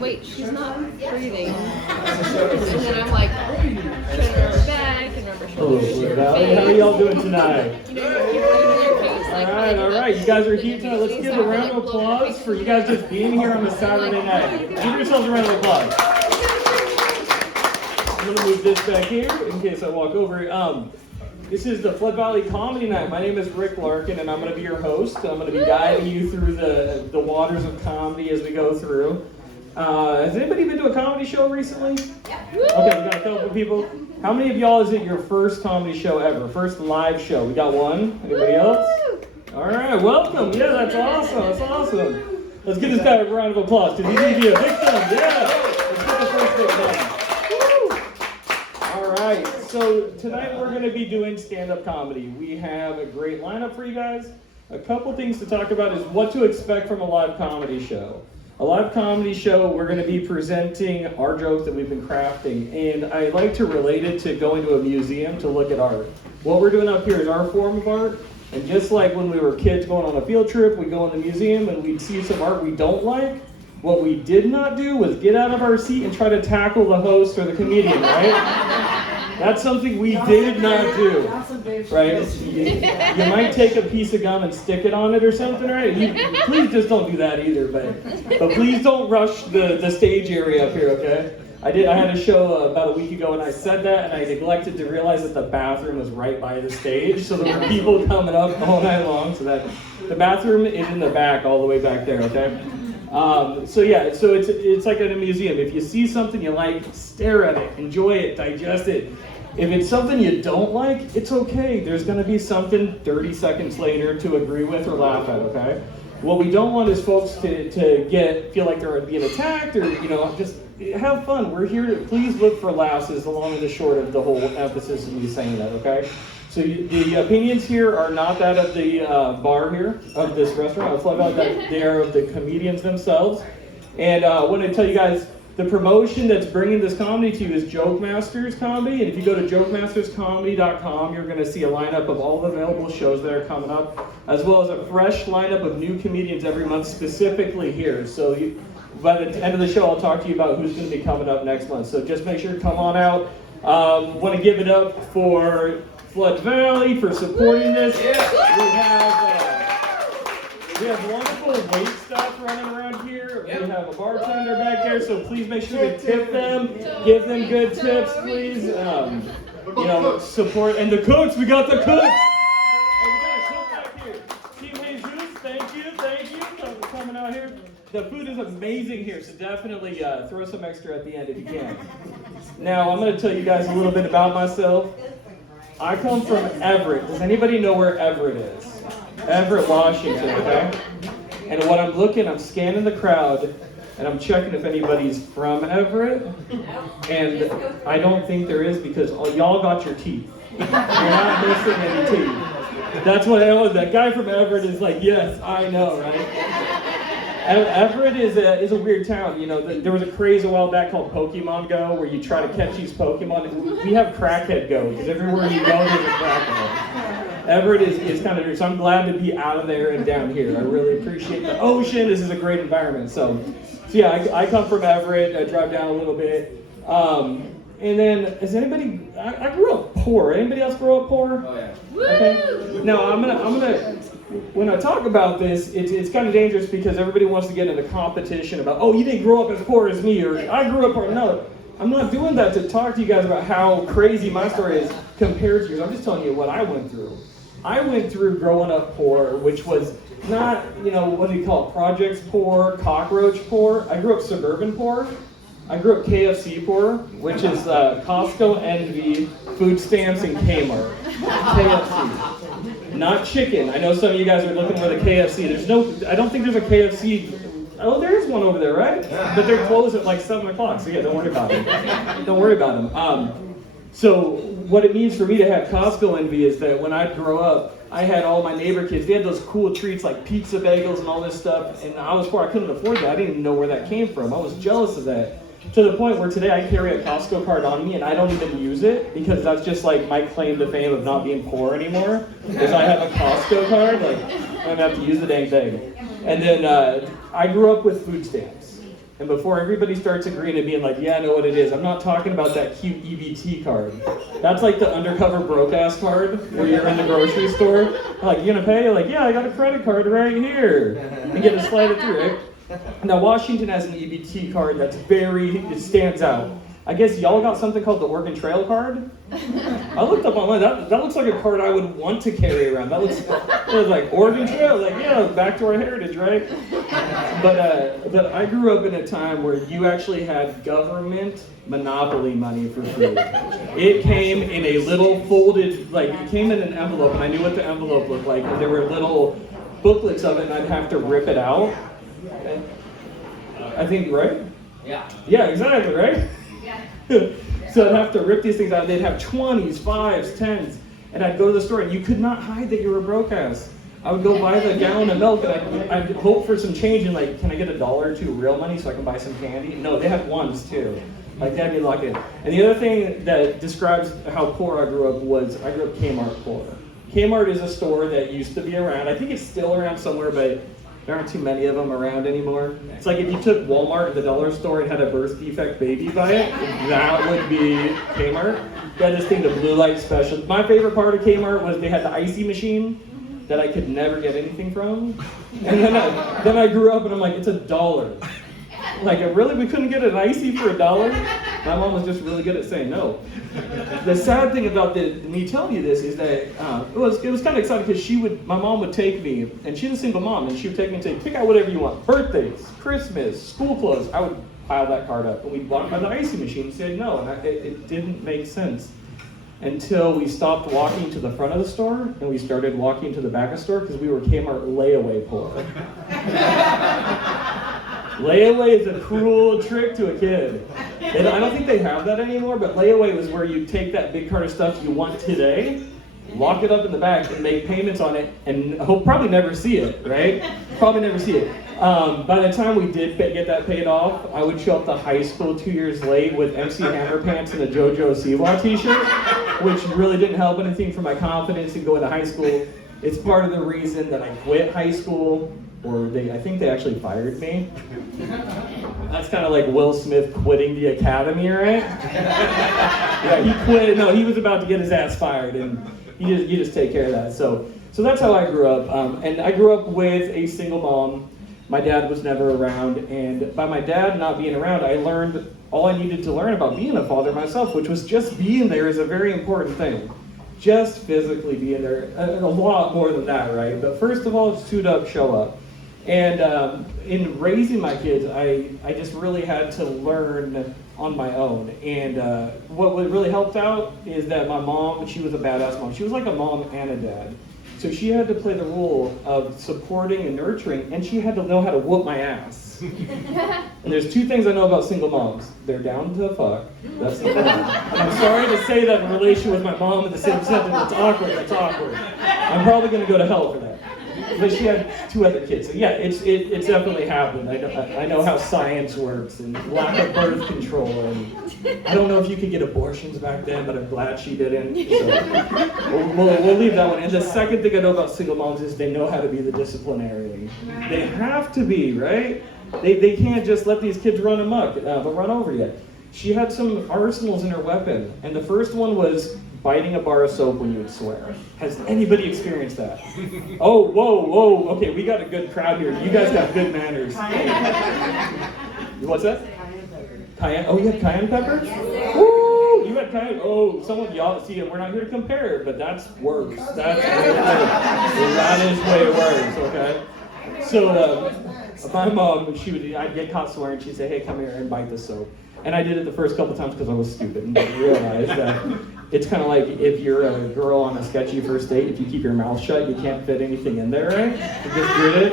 wait, she's not breathing. And then I'm like, trying to remember back and remember shoulders. How are y'all doing tonight? You know, you're holding your face. All right. You guys are here tonight. Let's give a round of applause for you guys just being here on a Saturday night. Give yourselves a round of applause. I'm going to move this back here in case I walk over. This is the Flood Valley Comedy Night. My name is Rick Larkin, and I'm going to be your host. I'm going to be guiding you through the waters of comedy as we go through. Has anybody been to a comedy show recently? Yeah. Okay, we got a couple of people. How many of y'all is it your first comedy show ever? First live show? We got one. Anybody else? All right, welcome. Yeah, that's awesome. That's awesome. Let's give this guy a round of applause because he's easy. Big thumbs. Yeah. Let's get the first big thumb. All right, so tonight we're going to be doing stand-up comedy. We have a great lineup for you guys. A couple things to talk about is what to expect from a live comedy show. A live comedy show, we're going to be presenting our jokes that we've been crafting, and I like to relate it to going to a museum to look at art. What we're doing up here is our form of art, and just like when we were kids going on a field trip, we go in the museum and we'd see some art we don't like. What we did not do was get out of our seat and try to tackle the host or the comedian, right? That's something we did not do, right? You might take a piece of gum and stick it on it or something, right? Please just don't do that either, but please don't rush the stage area up here, okay? I had a show about a week ago and I said that and I neglected to realize that the bathroom was right by the stage, so there were people coming up all night long, so that the bathroom is in the back, all the way back there, okay? So it's like at a museum. If you see something you like, stare at it, enjoy it, digest it. If it's something you don't like, it's okay. There's going to be something 30 seconds later to agree with or laugh at, okay? What we don't want is folks to feel like they're being attacked or, just have fun. We're here to, please look for laughs is the long and the short of the whole emphasis of me saying that, okay? So the opinions here are not that of the bar here, of this restaurant. It's like that they are of the comedians themselves. And I want to tell you guys, the promotion that's bringing this comedy to you is Joke Masters Comedy. And if you go to jokemasterscomedy.com, you're going to see a lineup of all the available shows that are coming up, as well as a fresh lineup of new comedians every month specifically here. So by the end of the show, I'll talk to you about who's going to be coming up next month. So just make sure to come on out. Want to give it up for Flood Valley for supporting this. We have wonderful wait staff running around here. We have a bartender back there, so please make sure to tip them. Give them good tips, please. Support. And the cooks, we got the cooks. And we got a cook back here. Team Jesus, thank you for coming out here. The food is amazing here, so definitely throw some extra at the end if you can. Now, I'm going to tell you guys a little bit about myself. I come from Everett. Does anybody know where Everett is? Everett, Washington, okay? And what I'm scanning the crowd, and I'm checking if anybody's from Everett. And I don't think there is because y'all got your teeth. You're not missing any teeth. That's what that guy from Everett is like, yes, I know, right? Everett is a weird town. There was a craze a while back called Pokemon Go, where you try to catch these Pokemon. We have Crackhead Go, because everywhere you go, there's a crackhead. Everett is kind of weird, so I'm glad to be out of there and down here. I really appreciate the ocean. This is a great environment. So yeah, I come from Everett. I drive down a little bit. And then, I grew up poor. Anybody else grow up poor? Oh yeah. Okay. Now I'm gonna. When I talk about this, it's kind of dangerous because everybody wants to get into competition about, oh, you didn't grow up as poor as me, or I grew up poor. No, I'm not doing that to talk to you guys about how crazy my story is compared to yours. I'm just telling you what I went through. I went through growing up poor, which was not, what do you call it, projects poor, cockroach poor. I grew up suburban poor. I grew up KFC poor, which is Costco Envy, food stamps, and Kmart. KFC. Not chicken. I know some of you guys are looking for the KFC. I don't think there's a KFC. Oh, there is one over there, right? But they're closed at like 7 o'clock, so yeah, don't worry about them. Don't worry about them. So what it means for me to have Costco Envy is that when I grow up, I had all my neighbor kids. They had those cool treats like pizza bagels and all this stuff, and I was poor. I couldn't afford that. I didn't even know where that came from. I was jealous of that. To the point where today I carry a Costco card on me and I don't even use it because that's just like my claim to fame of not being poor anymore. Because I have a Costco card, I don't have to use the dang thing. And then I grew up with food stamps. And before everybody starts agreeing and being like, yeah, I know what it is, I'm not talking about that cute EBT card. That's like the undercover broke-ass card where you're in the grocery store. Like, you gonna pay? You're like, yeah, I got a credit card right here. And get to slide it through, right? Now, Washington has an EBT card that's it stands out. I guess y'all got something called the Oregon Trail card? I looked up online, that looks like a card I would want to carry around. It was like Oregon Trail, like, yeah, back to our heritage, right? But I grew up in a time where you actually had government monopoly money for food. It came in a little folded, like, it came in an envelope, and I knew what the envelope looked like, and there were little booklets of it, and I'd have to rip it out. I think, right? Yeah. Yeah, exactly, right? So I'd have to rip these things out. They'd have 20s, 5s, 10s, and I'd go to the store, and you could not hide that you were a broke ass. I would go buy the gallon of milk, and I'd hope for some change, and like, can I get $1 or $2 real money so I can buy some candy? No, they had ones too. Like, that'd be locked in. And the other thing that describes how poor I grew up was I grew up Kmart poor. Kmart is a store that used to be around. I think it's still around somewhere, but there aren't too many of them around anymore. It's like if you took Walmart, the dollar store, and had a birth defect baby by it, that would be Kmart. They had this thing, the blue light special. My favorite part of Kmart was they had the icy machine that I could never get anything from. And then I grew up and I'm like, it's $1. Like, really, we couldn't get an icy for $1? My mom was just really good at saying no. The sad thing about me telling you this is that it was kind of exciting because my mom would take me, and she's a single mom, and she would take me and say, pick out whatever you want. Birthdays, Christmas, school clothes. I would pile that card up, and we'd walk by the icy machine and say no, and it didn't make sense until we stopped walking to the front of the store and we started walking to the back of the store because we were Kmart layaway poor. Layaway is a cruel trick to a kid. And I don't think they have that anymore, but layaway was where you take that big cart of stuff you want today, lock it up in the back, and make payments on it, and probably never see it, right? Probably never see it. By the time we did get that paid off, I would show up to high school 2 years late with MC Hammer pants and a JoJo Siwa t-shirt, which really didn't help anything for my confidence in going to high school. It's part of the reason that I quit high school. Or I think they actually fired me. That's kind of like Will Smith quitting the academy, right? Yeah, he quit. No, he was about to get his ass fired, and you just take care of that. So that's how I grew up. And I grew up with a single mom. My dad was never around, and by my dad not being around, I learned all I needed to learn about being a father myself, which was just being there is a very important thing. Just physically being there, a lot more than that, right? But first of all, suit up, show up. And in raising my kids, I just really had to learn on my own. And what really helped out is that my mom, she was a badass mom. She was like a mom and a dad. So she had to play the role of supporting and nurturing, and she had to know how to whoop my ass. And there's two things I know about single moms. They're down to fuck. That's the first. And I'm sorry to say that in relation with my mom in the same sentence. That's awkward. I'm probably going to go to hell for that. But she had 2 other kids. So yeah, it's definitely happened. I know how science works and lack of birth control. And I don't know if you could get abortions back then, but I'm glad she didn't. So we'll leave that one. And the second thing I know about single moms is they know how to be the disciplinarian. They have to be, right? They can't just let these kids run amok, but run over you. She had some arsenals in her weapon, and the first one was biting a bar of soap when you would swear. Has anybody experienced that? Oh, whoa, okay, we got a good crowd here. You guys got good manners. What's that? Cayenne. Oh, you had cayenne pepper? Woo! You had cayenne. Oh, some of y'all, see, we're not here to compare, but that's worse. That is way worse, okay? So, my mom, I'd get caught swearing, she'd say, hey, come here and bite the soap. And I did it the first couple times because I was stupid and didn't realize that it's kind of like if you're a girl on a sketchy first date, if you keep your mouth shut, you can't fit anything in there, right? You just did it.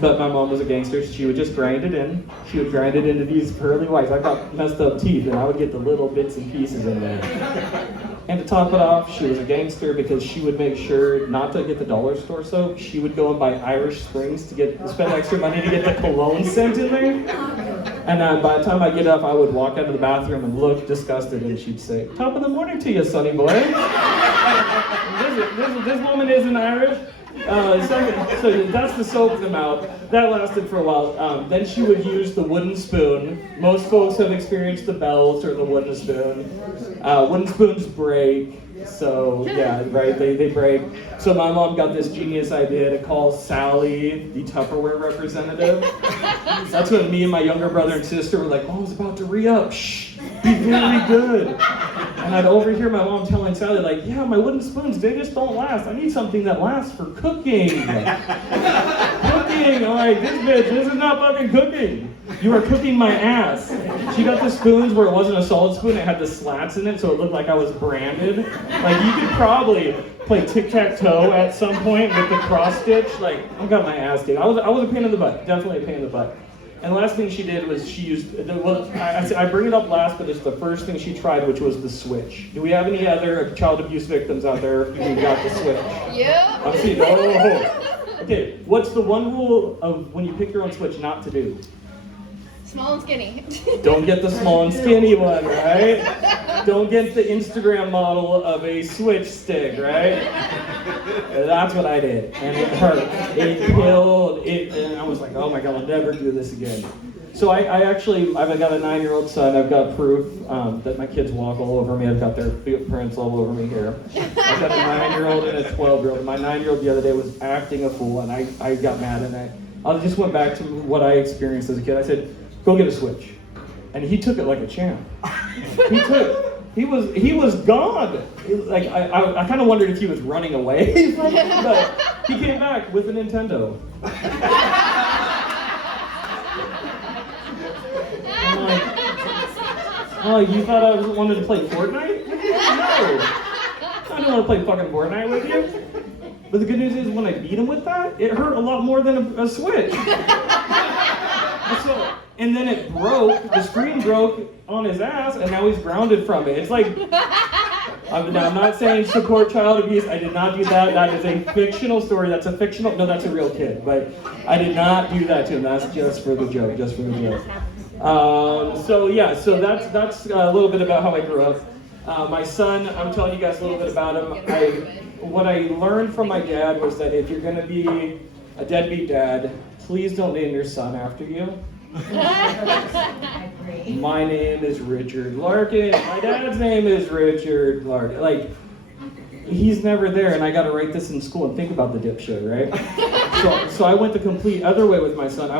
But my mom was a gangster, so she would just grind it in. She would grind it into these pearly whites. I got messed up teeth, and I would get the little bits and pieces in there. And to top it off, she was a gangster because she would make sure not to get the dollar store soap. She would go and buy Irish Springs to spend extra money to get the cologne scent in there. And by the time I get up, I would walk out of the bathroom and look disgusted, and she'd say, top of the morning to you, sonny boy. This woman isn't Irish. So that's the soap in the mouth. That lasted for a while. Then she would use the wooden spoon. Most folks have experienced the belt or the wooden spoon. Wooden spoons break. So yeah, right, they break. So my mom got this genius idea to call Sally the Tupperware representative. That's when me and my younger brother and sister were like, Mom's about to re-up. Shh, be very good. And I'd overhear my mom telling Sally, like, yeah, my wooden spoons, they just don't last. I need something that lasts for cooking. Cooking! I'm like, this is not fucking cooking. You are cooking my ass. She got the spoons where it wasn't a solid spoon, it had the slats in it, so it looked like I was branded. Like, you could probably play tic-tac-toe at some point with the cross-stitch. Like, I got my ass kicked. I was a pain in the butt, definitely a pain in the butt. And the last thing she did was she used, I bring it up last, but it's the first thing she tried, which was the switch. Do we have any other child abuse victims out there who got the switch? Yeah. I'm seeing, oh. Okay, what's the one rule of when you pick your own switch not to do? Small and skinny. Don't get the small and skinny one, right? Don't get the Instagram model of a switch stick, right? That's what I did, and it hurt. It killed it, and I was like, oh my God, I'll never do this again. So I've got a 9-year-old son. I've got proof that my kids walk all over me. I've got their footprints all over me here. I've got a 9-year-old and a 12-year-old. My 9-year-old the other day was acting a fool, and I got mad, and I just went back to what I experienced as a kid. I said, go get a switch. And he took it like a champ. He was gone. Like I kind of wondered if he was running away, but he came back with a Nintendo. I'm like, oh, you thought I wanted to play Fortnite with you? No. I didn't want to play fucking Fortnite with you. But the good news is when I beat him with that, it hurt a lot more than a Switch. And then it broke, the screen broke on his ass, and now he's grounded from it. It's like, I'm not saying support child abuse. I did not do that. That is a fictional story. That's a real kid. But I did not do that to him. That's just for the joke, So that's a little bit about how I grew up. My son, I'm telling you guys a little bit about him. What I learned from my dad was that if you're going to be a deadbeat dad, please don't name your son after you. My name is Richard Larkin. My dad's name is Richard Larkin. Like, he's never there, and I got to write this in school and think about the dipshit, right? So I went the complete other way with my son.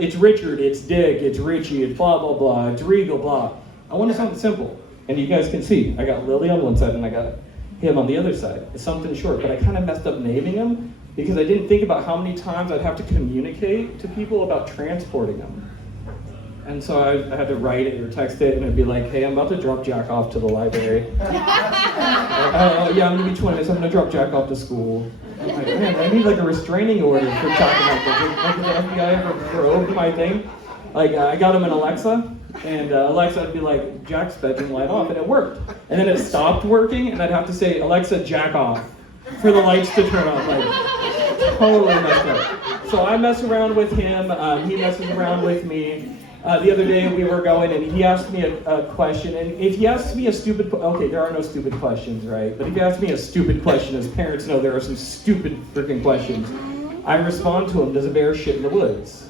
It's Richard, it's Dick, it's Richie, it's blah, blah, blah, it's Regal, blah. I wanted something simple. And you guys can see, I got Lily on one side and I got him on the other side. It's something short, but I kind of messed up naming him because I didn't think about how many times I'd have to communicate to people about transporting them. And so I had to write it or text it, and it'd be like, hey, I'm about to drop Jack off to the library. Yeah, I'm gonna be 20 minutes, I'm gonna drop Jack off to school. I'm like, man, I need like a restraining order for talking about this. Like, did the FBI ever probe my thing? Like, I got him in Alexa, and Alexa would be like, Jack's bedroom light off, and it worked. And then it stopped working, and I'd have to say, Alexa, Jack off, for the lights to turn off. Like, totally messed up. So I mess around with him, he messes around with me. The other day we were going and he asked me a question, and if he asks me a stupid, okay, there are no stupid questions, right? But if he asks me a stupid question, as parents know there are some stupid freaking questions, I respond to him, does a bear shit in the woods?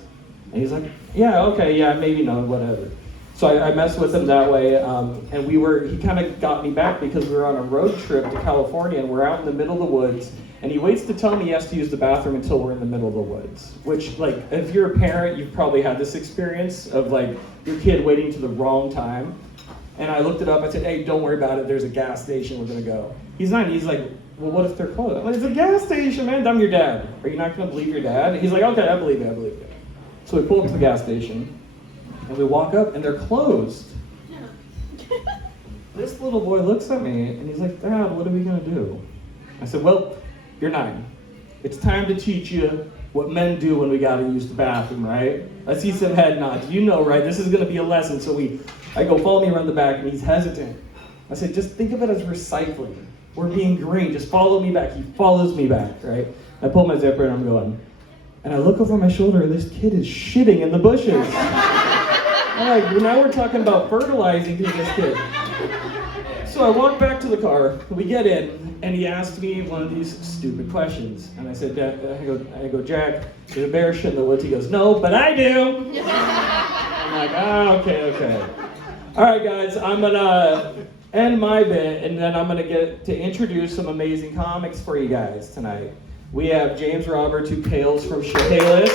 And he's like, yeah, okay, yeah, maybe no, whatever. So I messed with him that way, and he kind of got me back because we were on a road trip to California, and we're out in the middle of the woods, and he waits to tell me he has to use the bathroom until we're in the middle of the woods. Which, like, if you're a parent, you've probably had this experience of, like, your kid waiting to the wrong time. And I looked it up, I said, hey, don't worry about it, there's a gas station, we're gonna go. He's like, well, what if they're closed? I'm like, it's a gas station, man, I'm your dad. Are you not gonna believe your dad? He's like, okay, I believe you. So we pull up to the gas station, and we walk up, and they're closed. This little boy looks at me, and he's like, Dad, what are we gonna do? I said, well, you're 9. It's time to teach you what men do when we gotta use the bathroom, right? I see some head nods. You know, right? This is gonna be a lesson. So I go, follow me around the back, and he's hesitant. I said, just think of it as recycling. We're being green. Just follow me back. He follows me back, right? I pull my zipper, and I'm going. And I look over my shoulder, and this kid is shitting in the bushes. I'm like, well, now we're talking about fertilizing to this kid. So I walk back to the car, we get in, and he asked me one of these stupid questions. And I said, I go, Jack, there's a bear shit in the woods. He goes, no, but I do. I'm like, okay. All right, guys, I'm gonna end my bit, and then I'm gonna get to introduce some amazing comics for you guys tonight. We have James Roberts, who hails from Chehalis,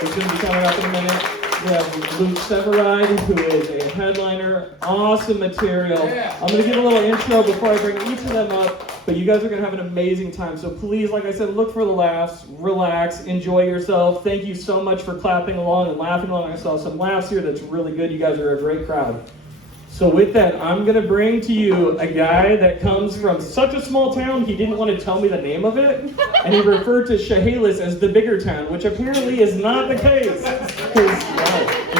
who's gonna be coming up in a minute. We have Luke Severide, who is a headliner. Awesome material. I'm going to give a little intro before I bring each of them up, but you guys are going to have an amazing time. So please, like I said, look for the laughs, relax, enjoy yourself. Thank you so much for clapping along and laughing along. I saw some laughs here. That's really good. You guys are a great crowd. So with that, I'm going to bring to you a guy that comes from such a small town, he didn't want to tell me the name of it, and he referred to Chehalis as the bigger town, which apparently is not the case, because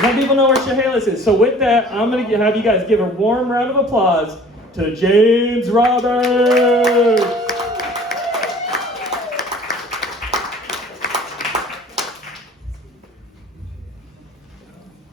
some people know where Chehalis is. So with that, I'm going to have you guys give a warm round of applause to James Roberts.